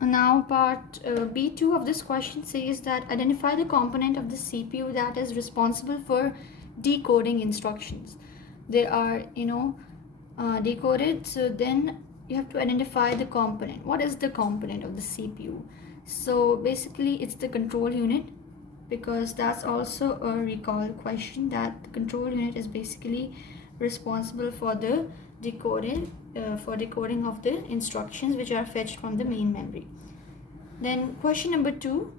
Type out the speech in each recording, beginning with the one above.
Now part B2 of this question says that identify the component of the CPU that is responsible for decoding instructions. They are, decoded, so then you have to identify the component. What is the component of the CPU? So basically it's the control unit, because that's also a recall question, that the control unit is basically responsible for the decoding of the instructions which are fetched from the main memory. Then question number 2,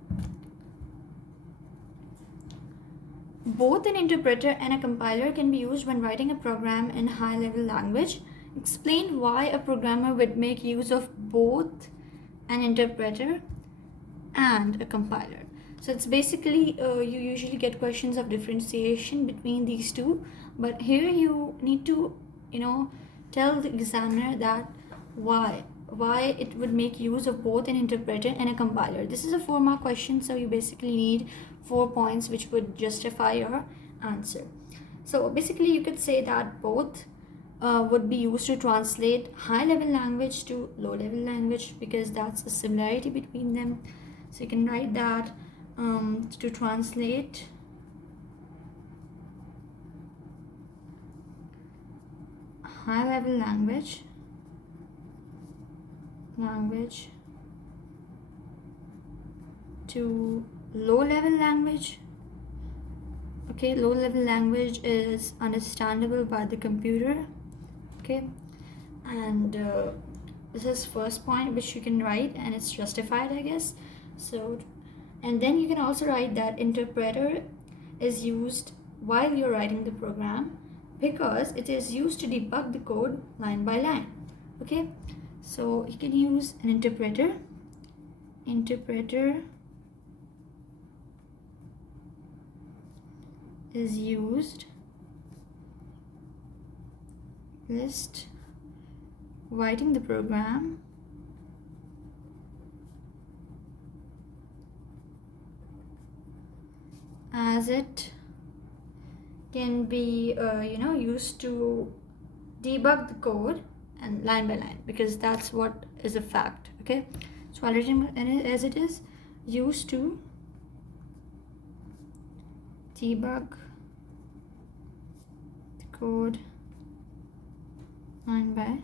both an interpreter and a compiler can be used when writing a program in high level language. Explain why a programmer would make use of both an interpreter and a compiler. So it's basically you usually get questions of differentiation between these two, but here you need to tell the examiner that why it would make use of both an interpreter and a compiler. This is a 4-mark question, so you basically need 4 points which would justify your answer. So basically you could say that both would be used to translate high level language to low level language, because that's a similarity between them. So you can write that to translate high level language to low level language. Okay, low level language is understandable by the computer. Okay, and this is first point which you can write, and it's justified, I guess. So, and then you can also write that interpreter is used while you're writing the program, because it is used to debug the code line by line. Okay, so you can use an interpreter is used whilst writing the program as it can be used to debug the code and line by line, because that's what is a fact. Okay, so I'll write it as it is used to debug the code line by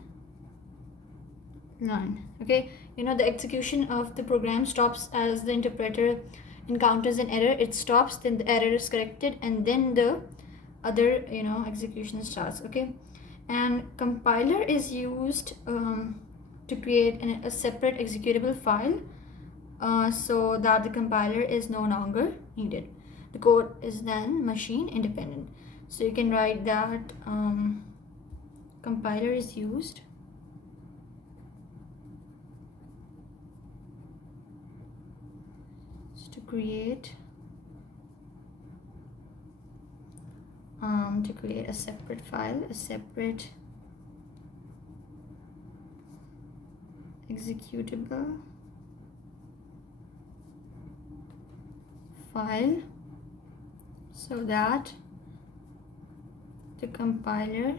line. Okay, the execution of the program stops as the interpreter encounters an error. It stops, then the error is corrected, and then the other execution starts. Okay, and compiler is used to create a separate executable file, so that the compiler is no longer needed. The code is then machine independent. So you can write that compiler is used to create a separate file, a separate executable file, so that the compiler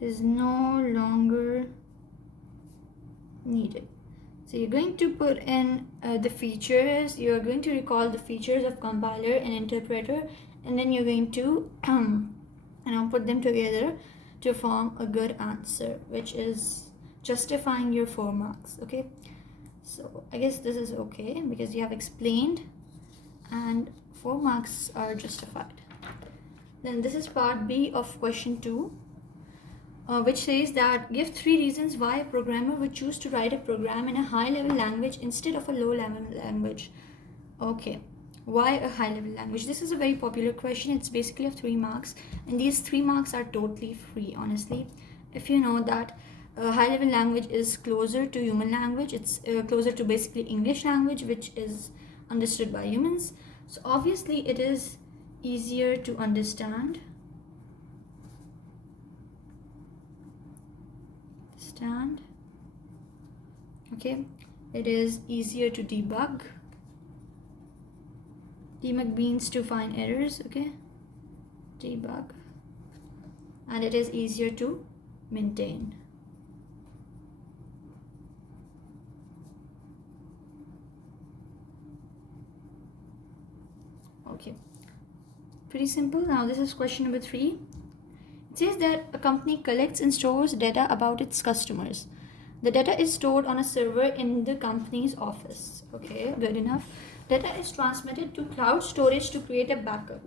is no longer needed. So you're going to put in the features, you're going to recall the features of compiler and interpreter, and then you're going to put them together to form a good answer, which is justifying your 4 marks. Okay, so I guess this is okay because you have explained and 4 marks are justified. Then this is part B of question 2, which says that give 3 reasons why a programmer would choose to write a program in a high level language instead of a low level language. Okay, why a high level language? This is a very popular question. It's basically of 3 marks, and these 3 marks are totally free, honestly. If you know that high level language is closer to human language, it's closer to basically English language, which is understood by humans. So obviously it is easier to understand. Okay, it is easier to debug. Debug means to find errors. Okay, debug, and it is easier to maintain. Okay, pretty simple. Now this is question number 3. It says that a company collects and stores data about its customers. The data is stored on a server in the company's office. Okay, good enough. Data is transmitted to cloud storage to create a backup.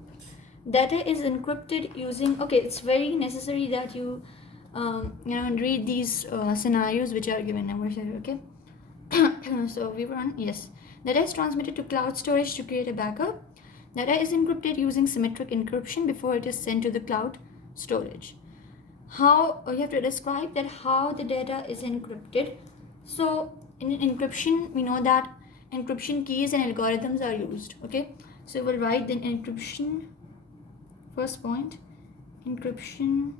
Data is encrypted using, okay, it's very necessary that you read these scenarios which are given over here. Okay. So we were on, yes. Data is transmitted to cloud storage to create a backup. Data is encrypted using symmetric encryption before it is sent to the cloud storage. How you have to describe that how the data is encrypted. So in encryption, we know that encryption keys and algorithms are used. Okay, so we'll write the encryption. First point, encryption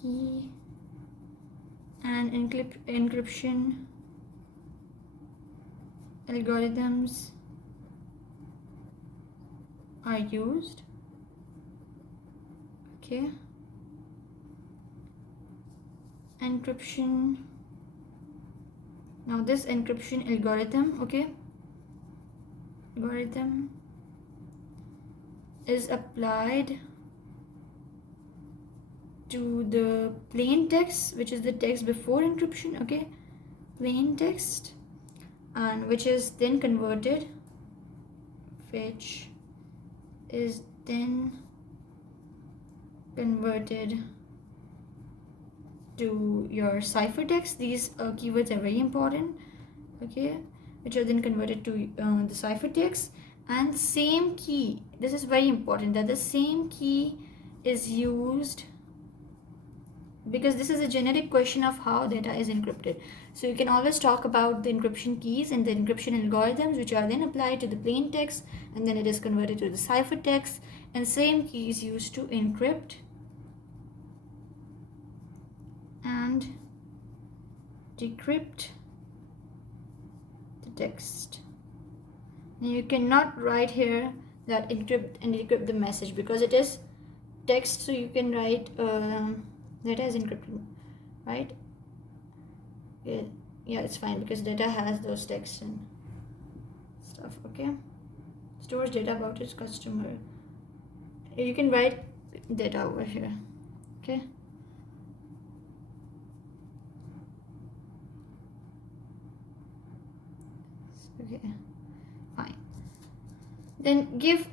key and encryption algorithms are used. Okay, encryption. Now this encryption algorithm, okay, algorithm is applied to the plain text, which is the text before encryption. Okay, plain text, and which is then converted, which is then converted to your ciphertext. These keywords are very important. Okay, which are then converted to the ciphertext, and the same key, this is very important, that the same key is used, because this is a generic question of how data is encrypted. So you can always talk about the encryption keys and the encryption algorithms, which are then applied to the plain text, and then it is converted to the ciphertext, and same key is used to encrypt and decrypt the text. Now you cannot write here that encrypt and decrypt the message, because it is text, so you can write data is encrypted, right? Yeah, it's fine, because data has those texts and stuff. Okay, stores data about its customer. You can write data over here. Okay, okay, fine. Then give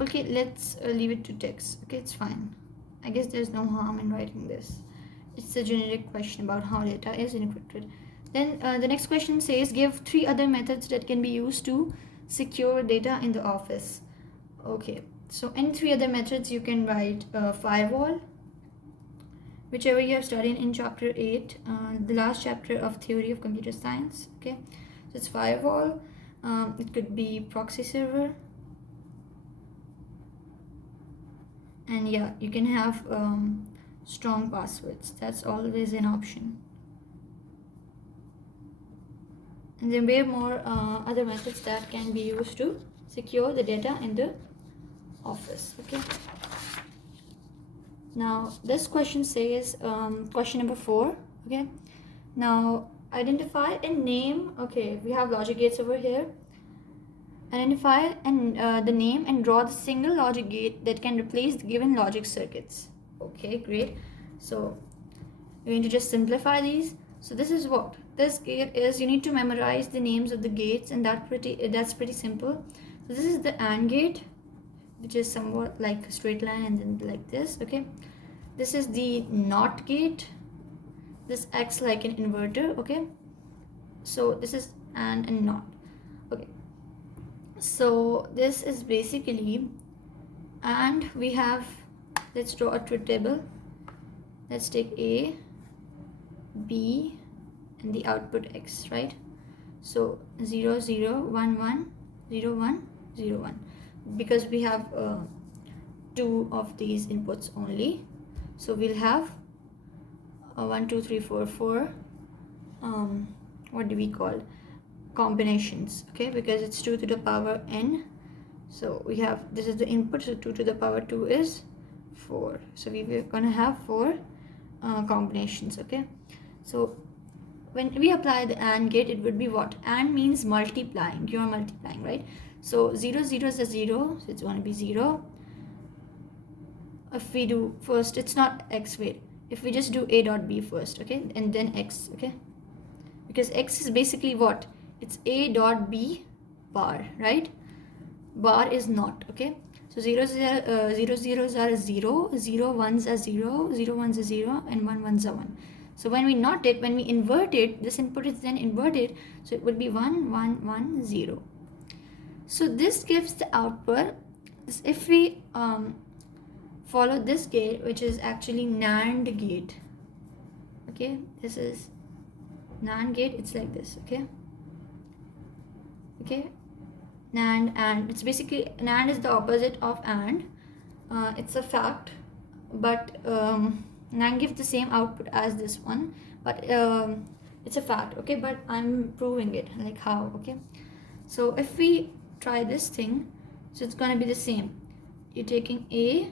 okay, let's leave it to text. Okay, it's fine. I guess there's no harm in writing this. It's a generic question about how data is encrypted. Then the next question says, give 3 other methods that can be used to secure data in the office. Okay, so in 3 other methods you can write firewall, whichever you have studied in chapter 8, the last chapter of theory of computer science. Okay, so it's firewall. It could be proxy server, and yeah, you can have strong passwords. That's always an option. And there may be more other methods that can be used to secure the data in the office. Okay, now this question says question number 4. Okay, now identify and name. Okay, we have logic gates over here. Identify and the name and draw the single logic gate that can replace the given logic circuits. Okay, great. So we're going to just simplify these. So this is what this gate is. You need to memorize the names of the gates, and that's pretty simple. So this is the AND gate, which is somewhat like a straight line and then like this. Okay, this is the NOT gate. This acts like an inverter. Okay, so this is AND and NOT. Okay, so this is basically, and we have, let's draw a truth table. Let's take A, B, and the output X, right? So 0 0 1 1 0 1 0 1, because we have 2 of these inputs only. So we'll have 1 2 3 4 4 what do we call, combinations. Okay, because it's 2 to the power n. So we have, this is the input, so 2 to the power 2 is 4. So we're gonna have 4 combinations. Okay, so when we apply the AND gate, it would be what? AND means multiplying. You're multiplying, right? So 0 0 is a 0, so it's going to be 0. If we do first, it's not x, wait, if we just do a dot b first, okay, and then x, okay, because x is basically what? It's a dot b bar, right? Bar is not, okay. So 0 zeros are 0, 0 ones are 0, 0 ones are 0, and 1 ones are 1. So when we not it, when we invert it, this input is then inverted, so it would be 1 1 1 0. So this gives the output. If we follow this gate, which is actually NAND gate, okay, this is NAND gate, it's like this, okay, NAND, and it's basically, NAND is the opposite of AND. It's a fact, but NAND gives the same output as this one, but it's a fact, okay, but I'm proving it, like how, okay. So if we try this thing, so it's gonna be the same. You're taking A,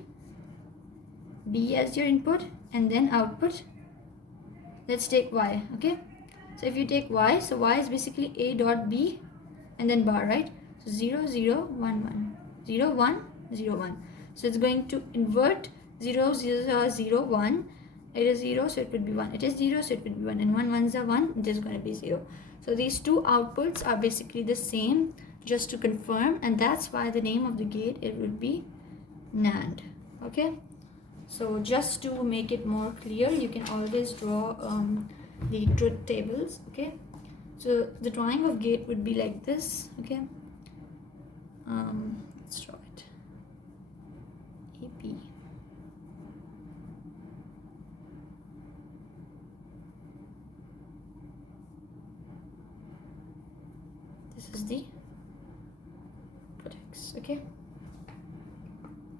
B as your input, and then output, let's take Y, okay. So if you take Y, so Y is basically A dot B and then bar, right? So 0 0 1 1 0 1 0 1. So it's going to invert 0 0 0 1. It is 0, so it would be 1. It is 0, so it would be 1. And 1 ones are 1, it is going to be 0. So these two outputs are basically the same, just to confirm, and that's why the name of the gate, it would be NAND, okay. So just to make it more clear, you can always draw the truth tables, okay. So the drawing of gate would be like this, okay. Let's draw it. AP. This is the X, okay.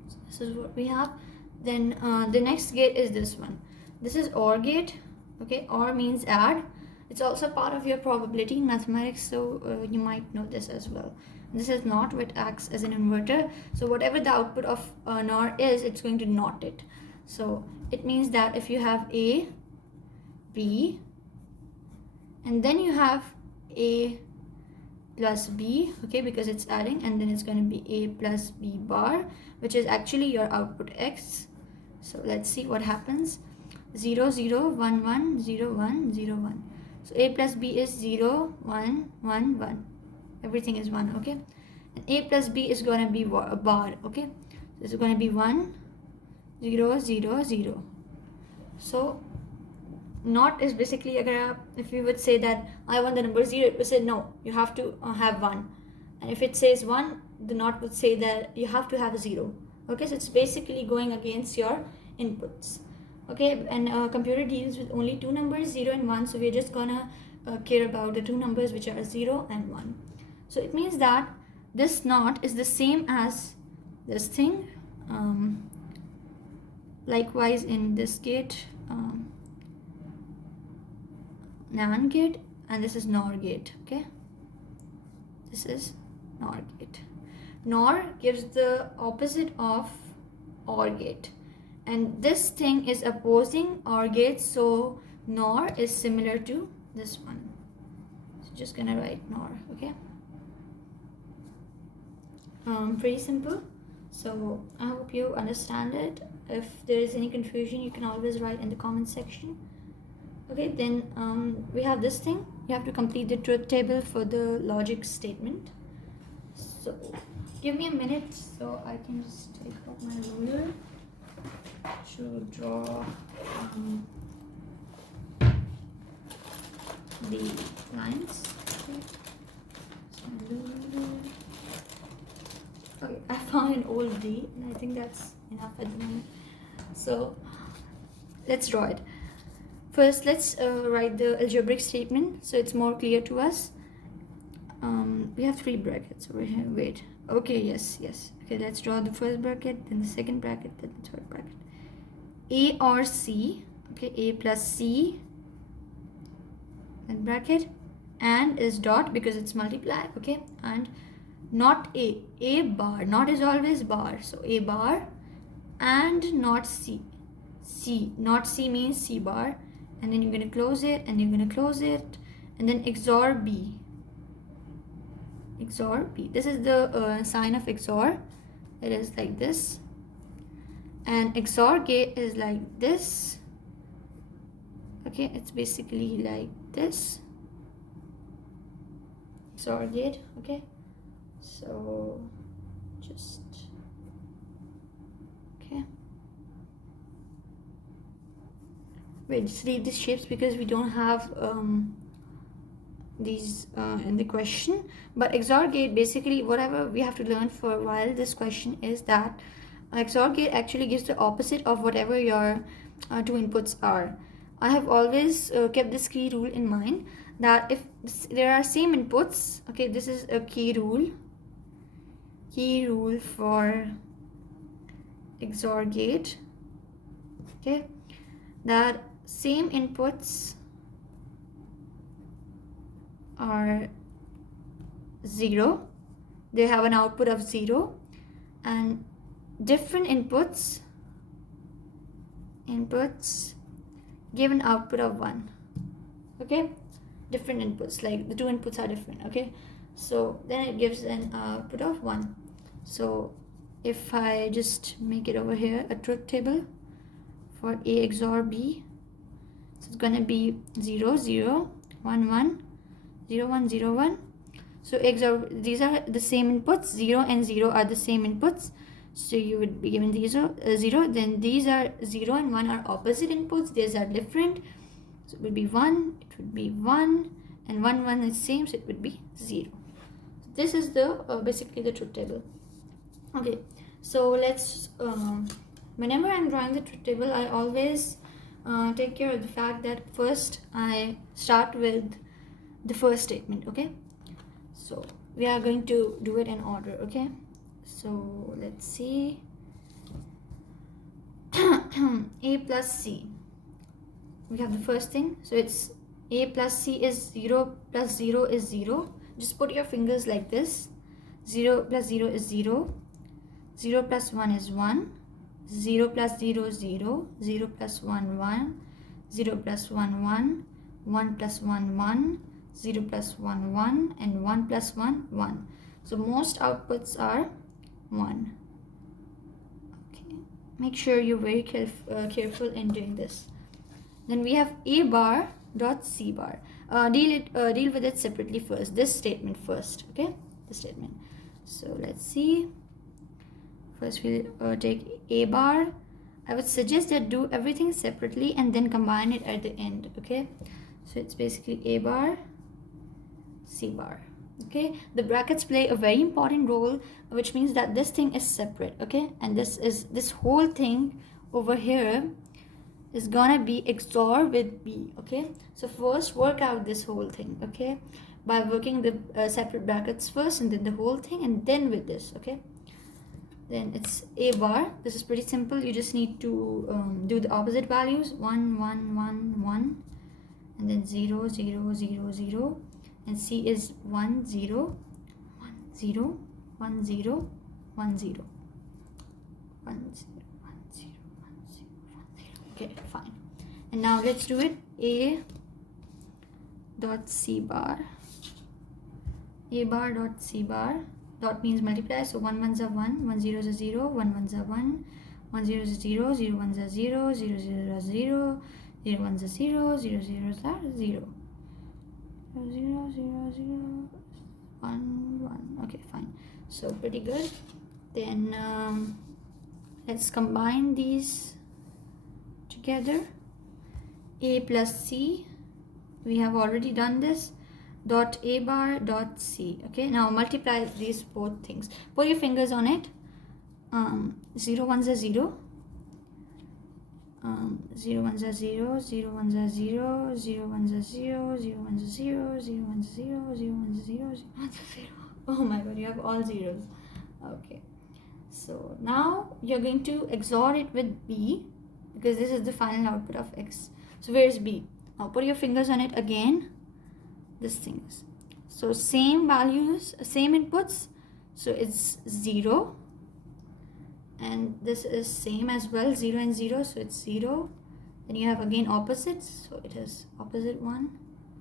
So this is what we have. Then the next gate is this one. This is OR gate, okay. OR means add. It's also part of your probability in mathematics, so you might know this as well. This is NOT, which acts as an inverter. So whatever the output of NOR is, it's going to NOT it. So it means that if you have A, B, and then you have A plus B, okay, because it's adding, and then it's going to be A plus B bar, which is actually your output X. So let's see what happens. 0 0 1 1 0 1 0 1. So A plus B is 0 1 1 1. Everything is 1, okay. And A plus B is going to be a bar, okay. So it's going to be 1 0 0 0. So NOT is basically, if you would say that I want the number 0, it would say no, you have to have 1. And if it says 1, the NOT would say that you have to have 0, okay. So it's basically going against your inputs, okay. And computer deals with only two numbers, 0 and 1, so we're just gonna care about the two numbers which are 0 and 1. So it means that this NOT is the same as this thing. Likewise in this gate, NAND gate, and this is NOR gate, okay. This is NOR gate. NOR gives the opposite of OR gate, and this thing is opposing OR gate, so NOR is similar to this one. So just gonna write NOR, okay. Pretty simple. So I hope you understand it. If there is any confusion, you can always write in the comment section. Okay, then we have this thing. You have to complete the truth table for the logic statement. So give me a minute so I can just take out my ruler to draw the lines. Okay, I found an old D, and I think that's enough at the moment. So let's draw it. First, let's write the algebraic statement so it's more clear to us. We have three brackets over here. Wait. Okay, yes. Okay, let's draw the first bracket, then the second bracket, then the third bracket. A or C. Okay, A plus C. Then bracket. And is dot because it's multiply. Okay, and not A. A bar. Not is always bar. So A bar and not C. C. Not C means C bar. and then you're going to close it, and you're going to close it, and then XOR B. XOR B. This is the sign of XOR. It is like this, and XOR gate is like this. Okay, it's basically like this. XOR gate. Okay, so just okay. Wait, just read these shapes because we don't have these in the question. But XOR gate, basically whatever we have to learn for a while this question is that XOR gate actually gives the opposite of whatever your two inputs are. I have always kept this key rule in mind, that if there are same inputs, okay, this is a key rule for XOR gate, okay, that same inputs are 0, they have an output of 0, and different inputs give an output of 1. Okay, different inputs, like the two inputs are different. Okay, so then it gives an output of 1. So if I just make it over here a truth table for A XOR B, so it's gonna be 0 0 1 1 0 1 0 1. So XOR, these are the same inputs, 0 and 0 are the same inputs, so you would be given these 0, then these are 0 and 1 are opposite inputs, these are different, so it would be 1, it would be 1, and 1 1 is same, so it would be 0. This is the basically the truth table. Okay, so let's whenever I'm drawing the truth table, I always take care of the fact that first I start with the first statement. Okay, so we are going to do it in order. Okay, so let's see. A plus C, we have the first thing, so it's A plus C is 0 plus 0 is 0. Just put your fingers like this. 0 plus 0 is 0, 0 plus 1 is 1, 0 plus 0 is 0, 0 plus 1 1, 0 plus 1 1, 1 plus 1 1, 0 plus 1 1, and 1 plus 1 1. So most outputs are 1. Okay, make sure you're very careful in doing this. Then we have A bar dot C bar. Deal with it separately first. This statement first. Okay, this statement. So let's see. First we'll take A bar. I would suggest that do everything separately and then combine it at the end. Okay, so it's basically A bar, C bar. Okay, the brackets play a very important role, which means that this thing is separate. Okay, and this whole thing over here is gonna be XOR with B. Okay, so first work out this whole thing, okay, by working the separate brackets first, and then the whole thing, and then with this. Okay, then it's A bar. This is pretty simple. You just need to do the opposite values, 1 1 1 1, and then 0 0 0 0, and C is 1 0 1 0 1 0 1 0 1 0. Okay, fine. And now let's do it. A dot C bar. A bar dot C bar. Dot means multiply, so 1 1s are 1, 1 0s are 0, 1 1s are 1, 1 0s are 0, 0 1s are 0, 0 0s are 0, 0 1s are 0, 0 0s are 0, 0 0 0 1 1. Okay, fine. So pretty good. Then let's combine these together. A plus C, we have already done this, dot A bar dot C. Okay, now multiply these both things. Put your fingers on it. 0 1s are 0, 0 1s are 0, 0 1s are 0, 0 1s are 0, 0 1s are 0, 0 1s are 0, 0 1s are 0, 0 1s are 0. Oh my god, you have all zeros. Okay, so now you're going to XOR it with B, because this is the final output of X. So where's B? Now put your fingers on it again. This thing is, so same values, same inputs, so it's 0, and this is same as well, 0 and 0, so it's 0 Then you have again opposites, so it is opposite one,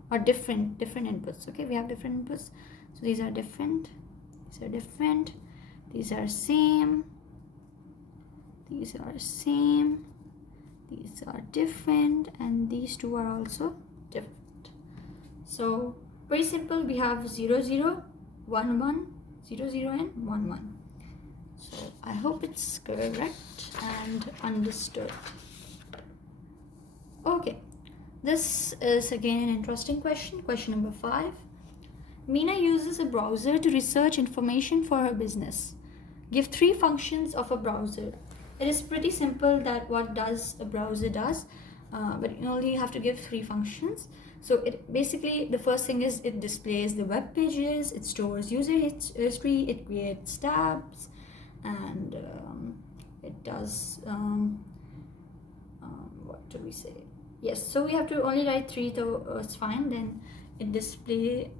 or different inputs. Okay, we have different inputs, so these are different, these are different, these are same, these are same, these are different, and these two are also different. So very simple. We have 0 0 1 1 0 0 and 1 1. So I hope it's correct and understood. Okay, this is again an interesting question. Question number 5. Meena uses a browser to research information for her business. Give 3 functions of a browser. It is pretty simple that what does a browser does, but you only have to give 3 functions. So it basically, the first thing is it displays the web pages, it stores user history, it creates tabs, and it does what do we say? Yes, so we have to only write 3, though it's fine. Then it display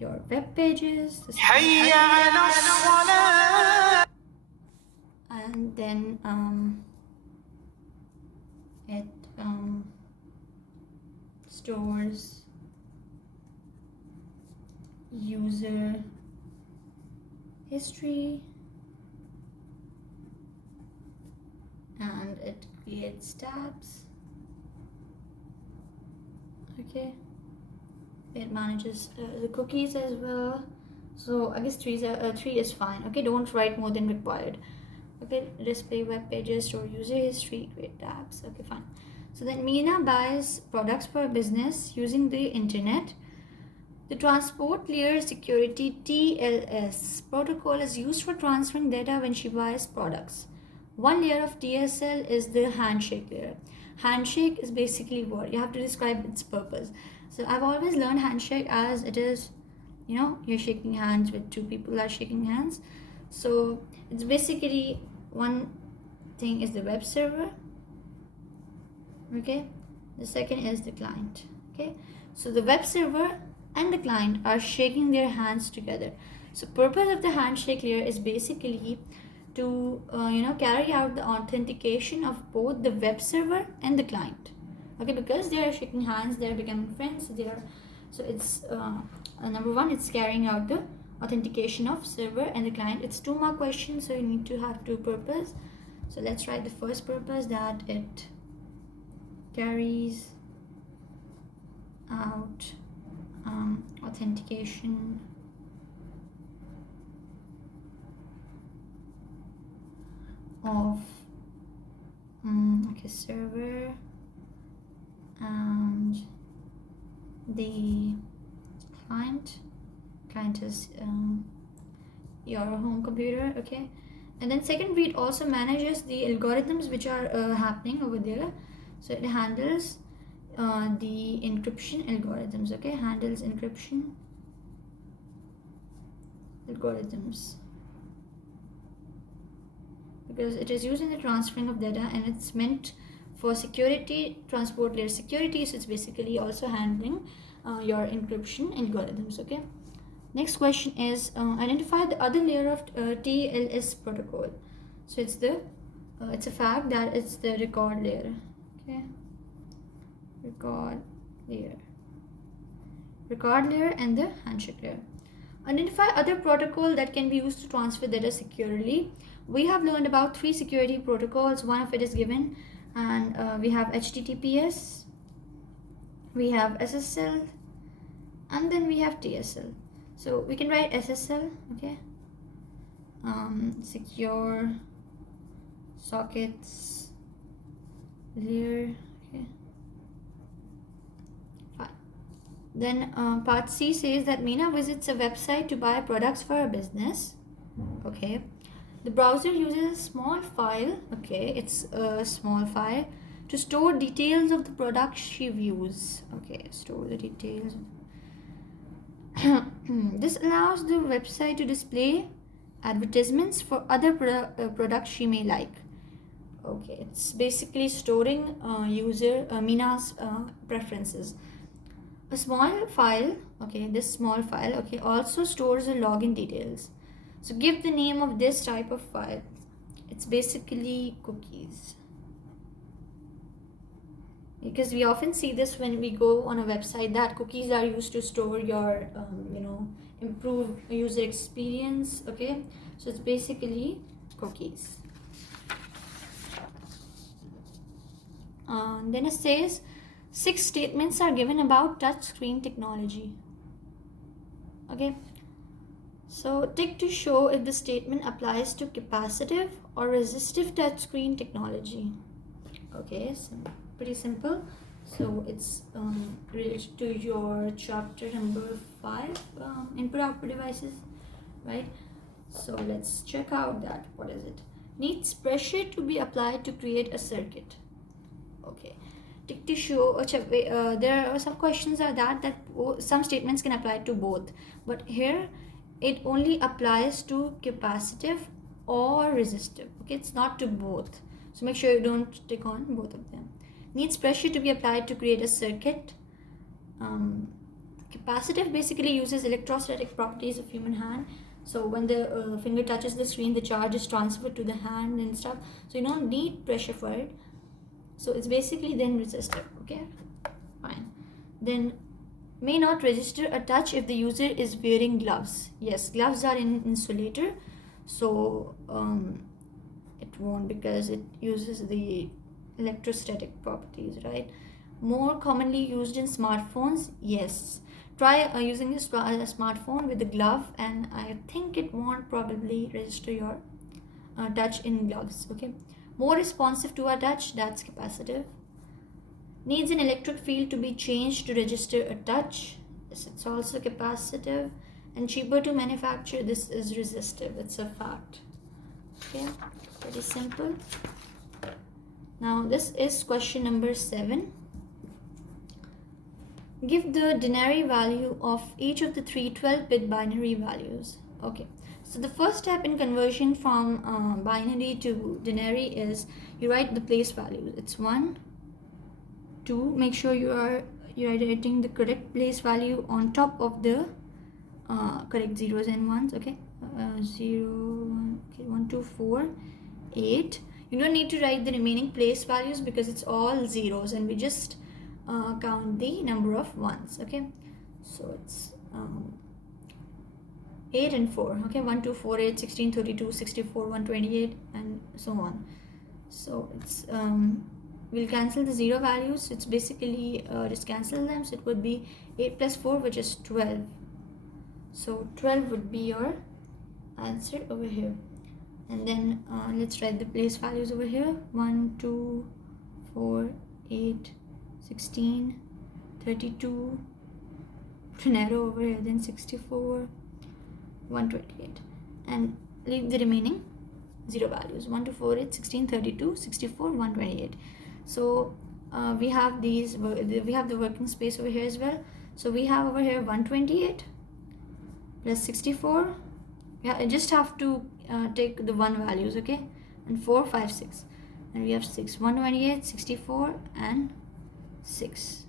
your web pages, and then it stores user history, and it creates tabs. Okay, it manages the cookies as well. So I guess 3 is fine. Okay, don't write more than required. Okay, display web pages, store user history, create tabs. Okay, fine. So then Meena buys products for a business using the internet. The Transport Layer Security TLS protocol is used for transferring data when she buys products. One layer of TSL is the handshake layer. Handshake is basically what? You have to describe its purpose. So I've always learned handshake as it is, you're shaking hands with 2 people are shaking hands. So it's basically one thing is the web server. Okay, the second is the client. Okay, so the web server and the client are shaking their hands together. So purpose of the handshake layer is basically to carry out the authentication of both the web server and the client. Okay, because they are shaking hands, they are becoming friends. So it's number 1, it's carrying out the authentication of server and the client. It's 2 mark questions, so you need to have 2 purpose. So let's write the first purpose, that it carries out authentication of server and the client is your home computer. Okay, and then second, it also manages the algorithms which are happening over there. So it handles the encryption algorithms. Okay, handles encryption algorithms because it is used in the transferring of data, and it's meant for security, transport layer security. So it's basically also handling your encryption algorithms. Okay, next question is identify the other layer of TLS protocol. So it's a fact that it's the record layer. Okay, record layer and the handshake layer. Identify other protocol that can be used to transfer data securely. We have learned about 3 security protocols. One of it is given, and we have HTTPS, we have SSL, and then we have TSL. So we can write SSL. Okay, secure sockets layer. Okay, fine. Then part C says that Meena visits a website to buy products for her business. Okay, the browser uses a small file. Okay, it's a small file to store details of the products she views. Okay, store the details. This allows the website to display advertisements for other products she may like. Okay, it's basically storing user Meena's preferences. A small file, okay, this small file, okay, also stores the login details. So give the name of this type of file. It's basically cookies. because we often see this when we go on a website, that cookies are used to store your improve user experience. Okay, so it's basically cookies. Then it says 6 statements are given about touch screen technology. Okay, so tick to show if the statement applies to capacitive or resistive touch screen technology. Okay, so pretty simple. So it's related to your chapter number 5, input output devices, right? So let's check out that. What is it? Needs pressure to be applied to create a circuit. Okay, tick to show. There are some questions are that some statements can apply to both, but here it only applies to capacitive or resistive. Okay, it's not to both. So make sure you don't tick on both of them. Needs pressure to be applied to create a circuit. Capacitive basically uses electrostatic properties of human hand. So when the finger touches the screen, the charge is transferred to the hand and stuff. So you don't need pressure for it. So it's basically then resistive. Okay, fine. Then may not register a touch if the user is wearing gloves. Yes, gloves are an insulator, so it won't, because it uses the electrostatic properties, right? More commonly used in smartphones. Yes, try using a smartphone with a glove, and I think it won't probably register your touch in gloves. Okay, more responsive to a touch, that's capacitive. Needs an electric field to be changed to register a touch. Yes, it's also capacitive. And cheaper to manufacture, this is resistive. It's a fact. Okay, pretty simple. Now this is question number 7. Give the denary value of each of the 3 12-bit binary values. Okay, so the first step in conversion from binary to denary is you write the place values. It's 1, 2. Make sure you're writing the correct place value on top of the correct zeros and ones. Okay, 0, 1, okay, 1, 2, 4, 8. You don't need to write the remaining place values because it's all zeros, and we just count the number of ones. Okay, so it's 8 and 4. Okay, 1, 2, 4, 8, 16, 32, 64, 128, and so on. So it's we'll cancel the 0 values. It's basically just cancel them. So it would be 8 plus 4, which is 12. So 12 would be your answer over here. And then let's write the place values over here. 1, 2, 4, 8, 16, 32. Put an arrow over here. Then 64, 128. And leave the remaining 0 values. 1, 2, 4, 8, 16, 32, 64, 128. So we have these. We have the working space over here as well. So we have over here 128 plus 64. Yeah, I just have to take the 1 values. Okay, and 4, 5, 6, and we have 6, 128, 64, and 6.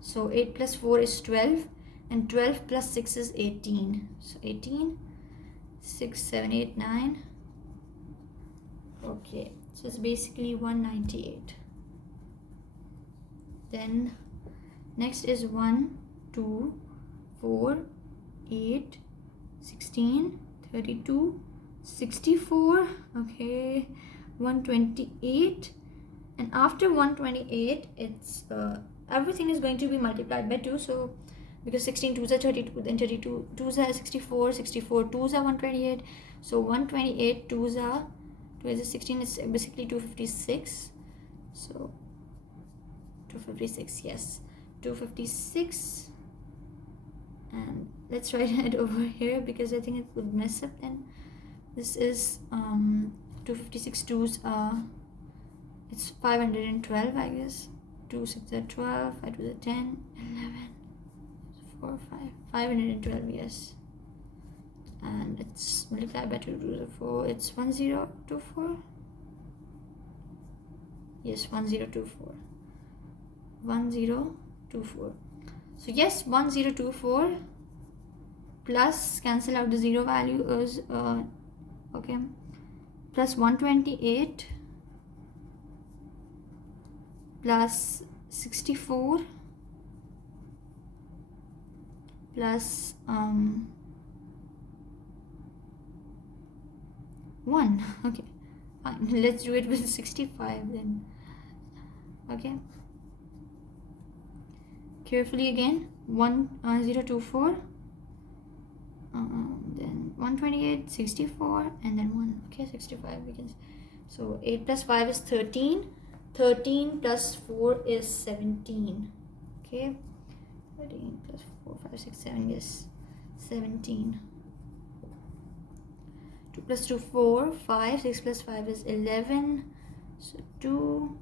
So 8 plus 4 is 12, and 12 plus 6 is 18. So 18, 6, 7, 8, 9. Okay, so it's basically 198. Then next is 1, 2, 4, 8, 16, 32, 64. Okay, 128. And after 128, it's everything is going to be multiplied by 2. So because 16 2s are 32, then 32 2s are 64, 64 2s are 128. So 128 2s are 2 is 16, is basically 256. So 256, yes, 256. And let's write it over here because I think it would mess up then. This is 256 2s are, it's 512, I guess. 2 6 are 12, 5 2 are 10, 11, 4 5, 512, yes. And it's multiplied by 2 2 4, it's 1024. Yes, 1024. 1024. So yes, 1024 plus, cancel out the 0 value, is okay, plus 128 plus 64 plus 1. Okay, fine. Let's do it with 65 then. Okay, carefully again. 1024, then 128, 64, and then 1. Okay, 65 we can. So 8 plus 5 is 13. 13 plus 4 is 17. Okay, 13 plus 4, 5, 6, 7, yes, 17. 2 plus 2, 4, 5, 6 plus 5 is 11. So 2,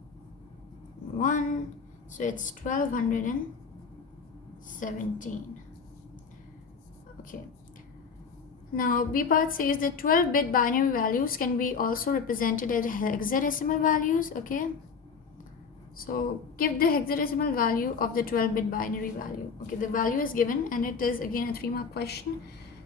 1. So it's 1217. Okay. Now B part says that 12-bit binary values can be also represented as hexadecimal values. Okay. So give the hexadecimal value of the 12-bit binary value. Okay, the value is given and it is again a 3-mark question.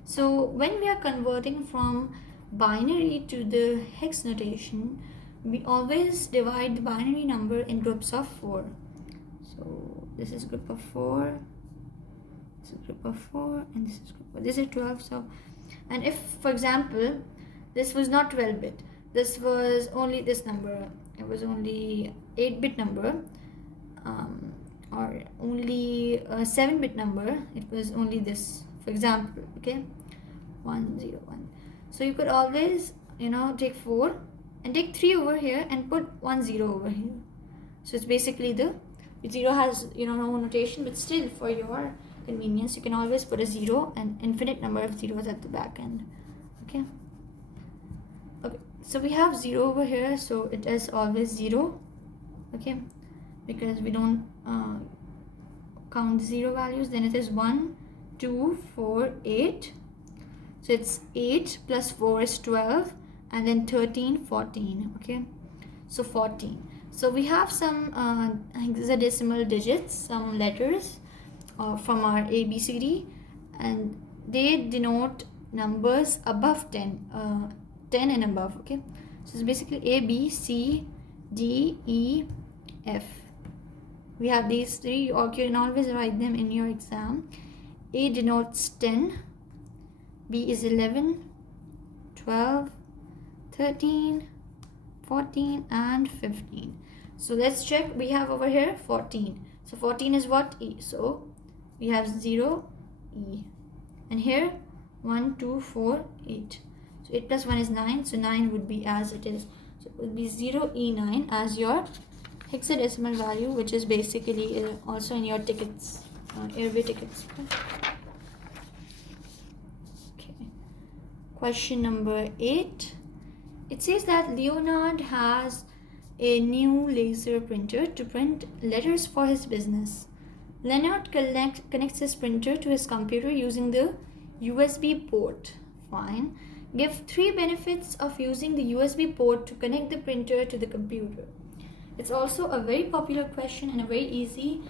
So when we are converting from binary to the hex notation, we always divide the binary number in groups of 4. So this is group of 4, this is group of 4, and this is group of, this is 12. So, and if for example this was not 12-bit, this was only this number, it was only 8-bit number, or only a 7-bit number, it was only this, for example. Okay, 101. So you could always, take 4 and take 3 over here and put 10 over here. So it's basically the 0 has no notation, but still for your convenience you can always put a 0 and infinite number of zeros at the back end. Okay, so we have 0 over here, so it is always 0. Okay, because we don't count 0 values. Then it is 1, 2, 4, 8. So it's 8 plus 4 is 12, and then 13, 14. Okay, so 14. So we have some hexadecimal digits, some letters from our ABCD, and they denote numbers above 10, 10 and above. Okay, so it's basically A, B, C, D, E, F. We have these 3, or you can always write them in your exam. A denotes 10, B is 11, 12, 13, 14, and 15. So let's check. We have over here 14. So 14 is what? E. So we have 0, E. And here 1, 2, 4, 8. So 8 plus 1 is 9. So 9 would be as it is. So it would be 0E9 as your hexadecimal value, which is basically also in your tickets, airway tickets. Okay. Question number 8. It says that Leonard has a new laser printer to print letters for his business. Leonard connects his printer to his computer using the USB port. Fine. Give 3 benefits of using the USB port to connect the printer to the computer. It's also a very popular question and a very easy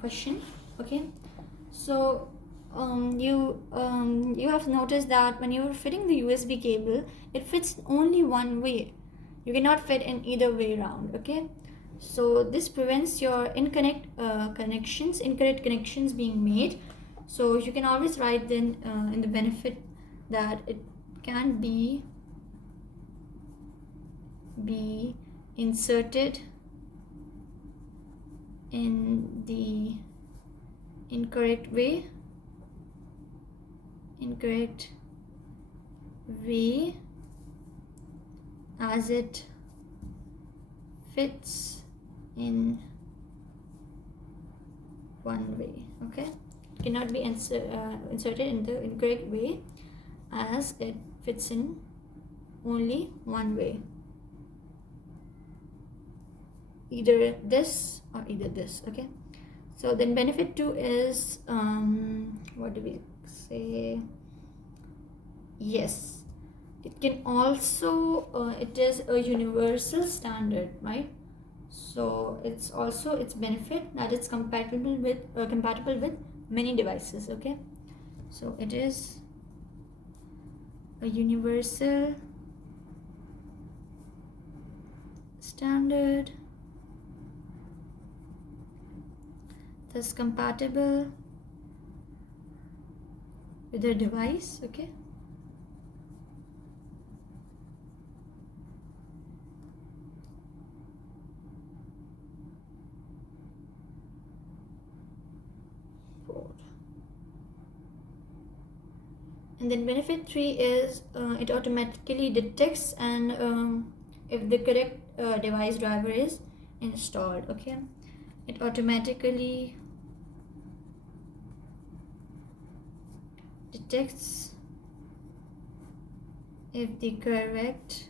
question. Okay, so you have noticed that when you're fitting the USB cable, it fits only one way. You cannot fit in either way around. Okay, so this prevents your incorrect connections being made. So you can always write then in the benefit that it can be inserted in the incorrect way as it fits in one way. Okay, it cannot be inserted in the incorrect way as it fits in only one way, either this or either this. Okay, so then benefit 2 is what do we say? Yes, it can also it is a universal standard, right? So it's also its benefit that it's compatible with many devices. Okay, so it is a universal standard that's compatible with the device. Okay, and then benefit 3 is it automatically detects and if the correct device driver is installed. Okay, it automatically detects if the correct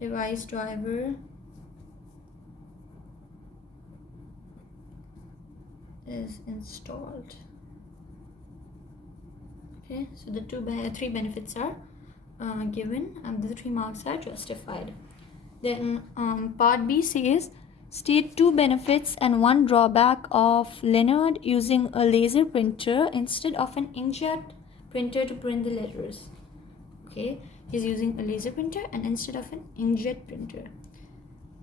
device driver is installed. Okay, so the three benefits are given and the 3 marks are justified. Then part B says state 2 benefits and 1 drawback of Leonard using a laser printer instead of an inkjet printer to print the letters. Okay, he's using a laser printer and instead of an inkjet printer.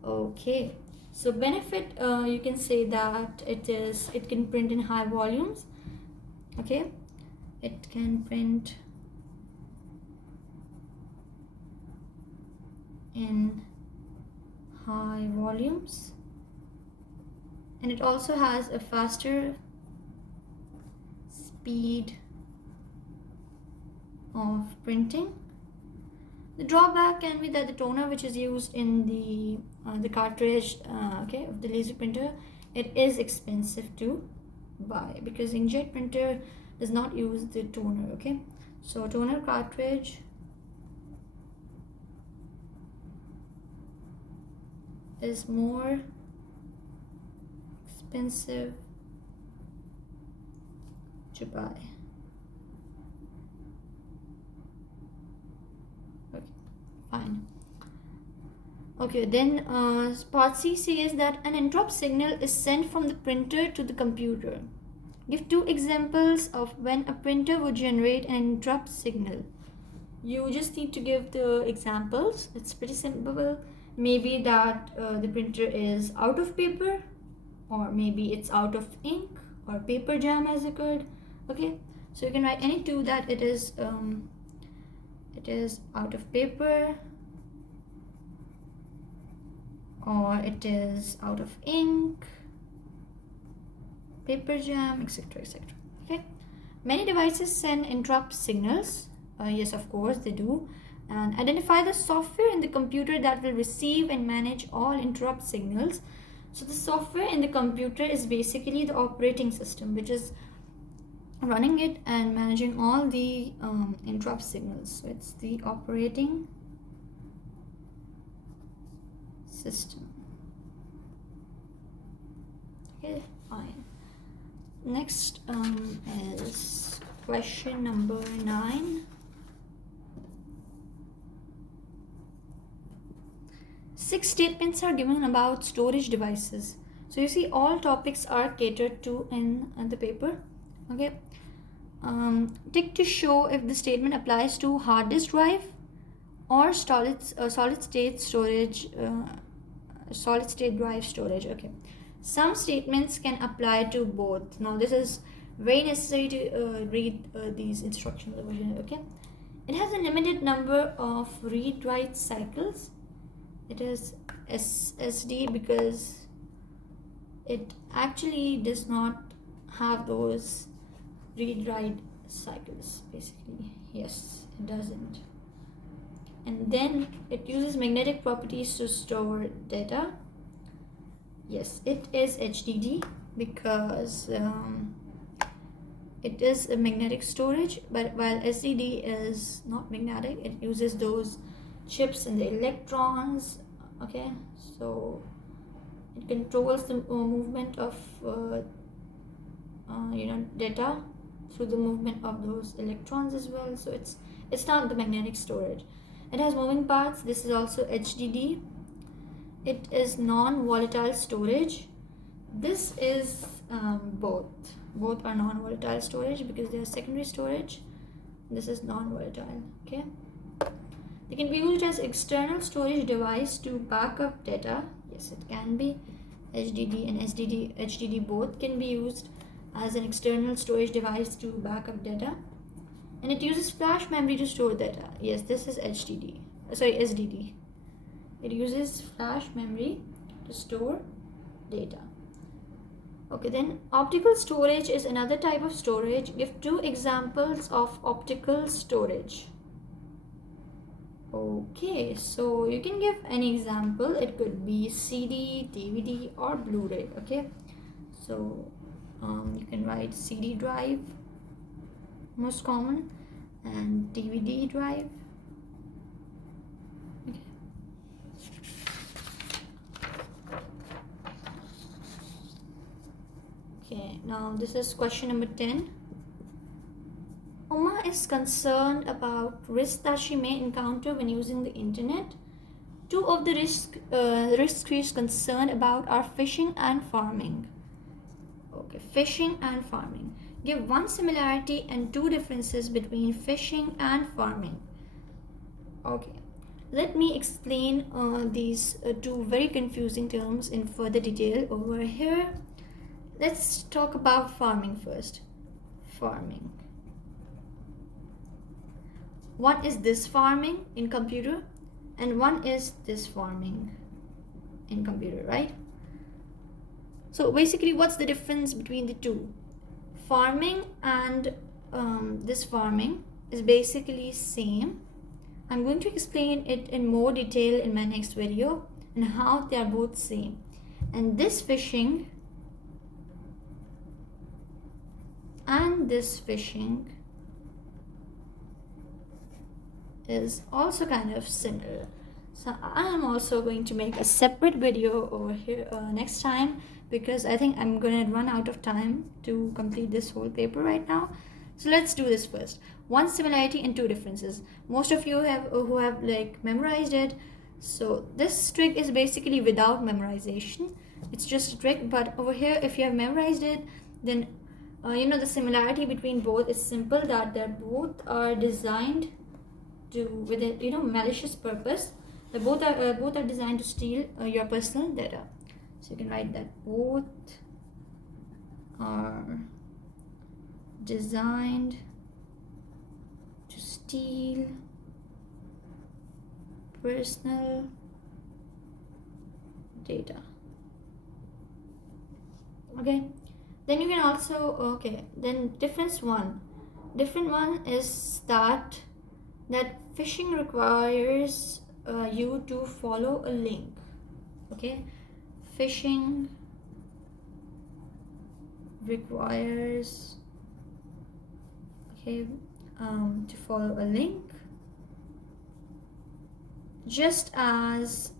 Okay, so benefit, you can say that it can print in high volumes. Okay, it can print in high volumes, and it also has a faster speed of printing. The drawback can be that the toner which is used in the cartridge okay, of the laser printer, it is expensive to buy because inkjet printer does not use the toner. Okay, so toner cartridge is more expensive to buy. Okay, fine. Okay, then part C says that an interrupt signal is sent from the printer to the computer. Give 2 examples of when a printer would generate an interrupt signal. You just need to give the examples. It's pretty simple. Maybe that the printer is out of paper, or maybe it's out of ink, or paper jam has occurred. Okay, so you can write any 2 that it is out of paper, or it is out of ink, paper jam, etc., etc. Okay, many devices send interrupt signals. Yes, of course they do. And identify the software in the computer that will receive and manage all interrupt signals. So the software in the computer is basically the operating system, which is running it and managing all the interrupt signals. So it's the operating system. Okay, fine. Next is question number 9. 6 statements are given about storage devices. So you see all topics are catered to in the paper. Okay, tick to show if the statement applies to hard disk drive or solid state storage, solid state drive storage. Okay, some statements can apply to both. Now this is very necessary to read these instructions over here. Okay, it has a limited number of read write cycles. It is SSD because it actually does not have those read write cycles basically. Yes, it doesn't. And then it uses magnetic properties to store data. Yes, it is HDD because it is a magnetic storage, but while SSD is not magnetic, it uses those chips and the electrons. Okay, so it controls the movement of data through the movement of those electrons as well. So it's not the magnetic storage. It has moving parts. This is also HDD. It is non-volatile storage. This is both are non-volatile storage because they are secondary storage. This is non-volatile. Okay, they can be used as external storage device to back up data. Yes, it can be. HDD and HDD both can be used as an external storage device to back up data, and it uses flash memory to store data. Yes, this is SDD. It uses flash memory to store data. Okay, then optical storage is another type of storage. Give 2 examples of optical storage. Okay, so you can give any example. It could be CD, DVD, or Blu-ray. Okay, so you can write CD drive, most common, and DVD drive. Okay. Okay, now this is question number 10. Uma is concerned about risks that she may encounter when using the internet. 2 of the risks she is concerned about are fishing and farming. Okay, fishing and farming. Give 1 similarity and 2 differences between fishing and farming. Okay, let me explain these 2 very confusing terms in further detail over here. Let's talk about farming first. Farming. One is this farming in computer, and one is this farming in computer, right? So basically, what's the difference between the 2? Farming and this farming is basically same. I'm going to explain it in more detail in my next video and how they are both same. And this fishing and this fishing is also kind of similar. So I am also going to make a separate video over here next time, because I think I'm going to run out of time to complete this whole paper right now. So let's do this first. 1 similarity and 2 differences. Most of you who have like memorized it. So this trick is basically without memorization. It's just a trick, but over here, if you have memorized it, then the similarity between both is simple, that they both are designed with a malicious purpose. The both are designed to steal your personal data. So you can write that both are designed to steal personal data. Okay, then you can also then different one is that phishing requires you to follow a link. Okay, phishing requires to follow a link, just as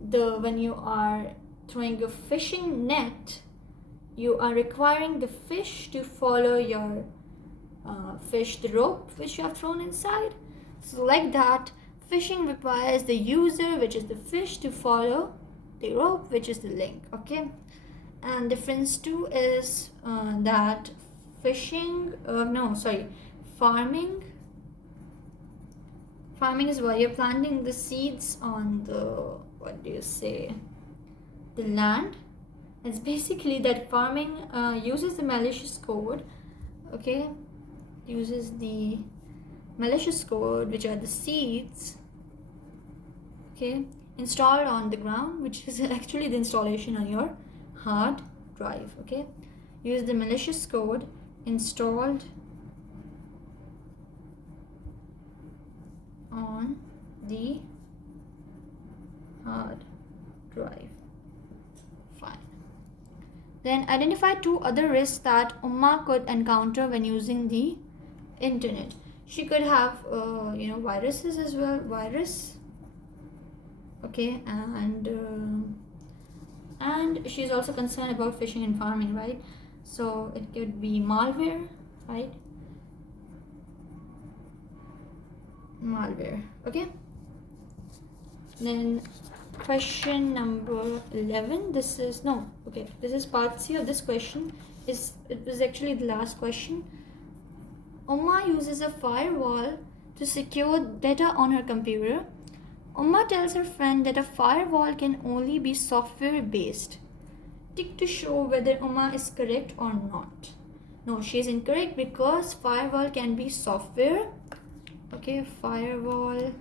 when you are throwing a fishing net, you are requiring the fish to follow your the rope which you have thrown inside. So like that, phishing requires the user, which is the fish, to follow the rope, which is the link. Okay, and difference 2 is that farming is where you're planting the seeds on the the land. It's basically that farming uses the malicious code. Okay, uses the malicious code, which are the seeds, installed on the ground, which is actually the installation on your hard drive. Okay, use the malicious code installed on the hard drive. Fine. Then identify 2 other risks that Uma could encounter when using the internet. She could have viruses as well, okay, and she's also concerned about fishing and farming, right? So it could be malware, right? Malware. Okay, then question number 11. This is part C of this question. It was actually the last question. Uma uses a firewall to secure data on her computer. Uma tells her friend that a firewall can only be software based. Tick to show whether Uma is correct or not. No, she is incorrect because firewall can be software. Okay, firewall.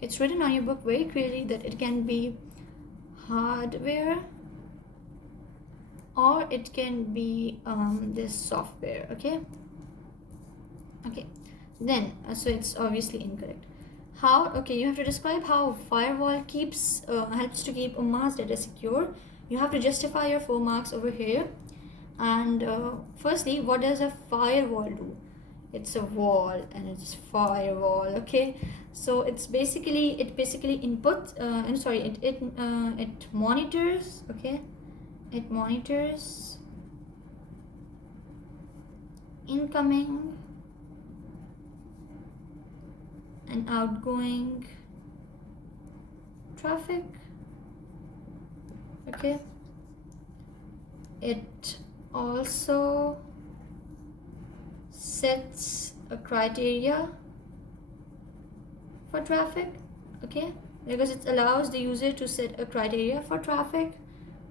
It's written on your book very clearly that it can be hardware or it can be this software. Okay, then so it's obviously incorrect. How? Okay, you have to describe how firewall keeps helps to keep Umma's data secure. You have to justify your 4 marks over here. And firstly, what does a firewall do? It's a wall and it's firewall. Okay, so it basically inputs it monitors. Okay, it monitors incoming and outgoing traffic. Okay, it also sets a criteria for traffic. Okay, because it allows the user to set a criteria for traffic.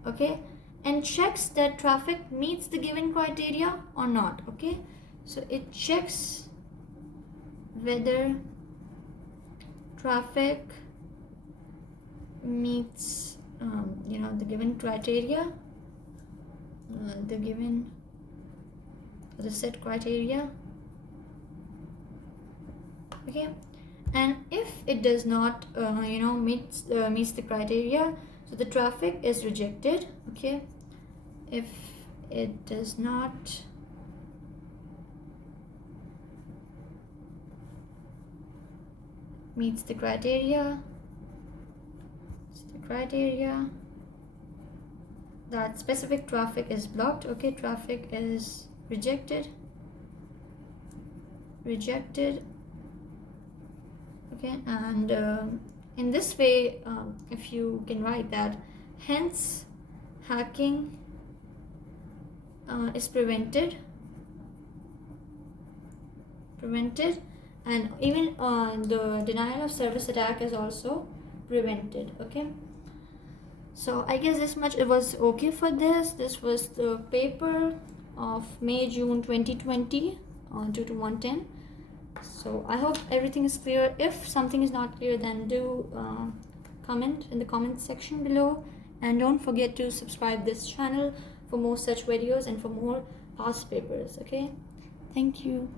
Okay, and checks that traffic meets the given criteria or not. Okay, so it checks whether traffic meets the given criteria, the set criteria. Okay, and if it does not meets the criteria, so the traffic is rejected. Okay, if it does not meets the criteria, that specific traffic is blocked. Okay, traffic is rejected. Okay, and in this way, if you can write that, hence hacking is prevented, and even the denial of service attack is also prevented. Okay, so I guess this much it was okay for this. This was the paper of May-June 2020 on 2 to 110. So I hope everything is clear. If something is not clear, then do comment in the comment section below, and don't forget to subscribe this channel for more such videos and for more past papers. Okay, thank you.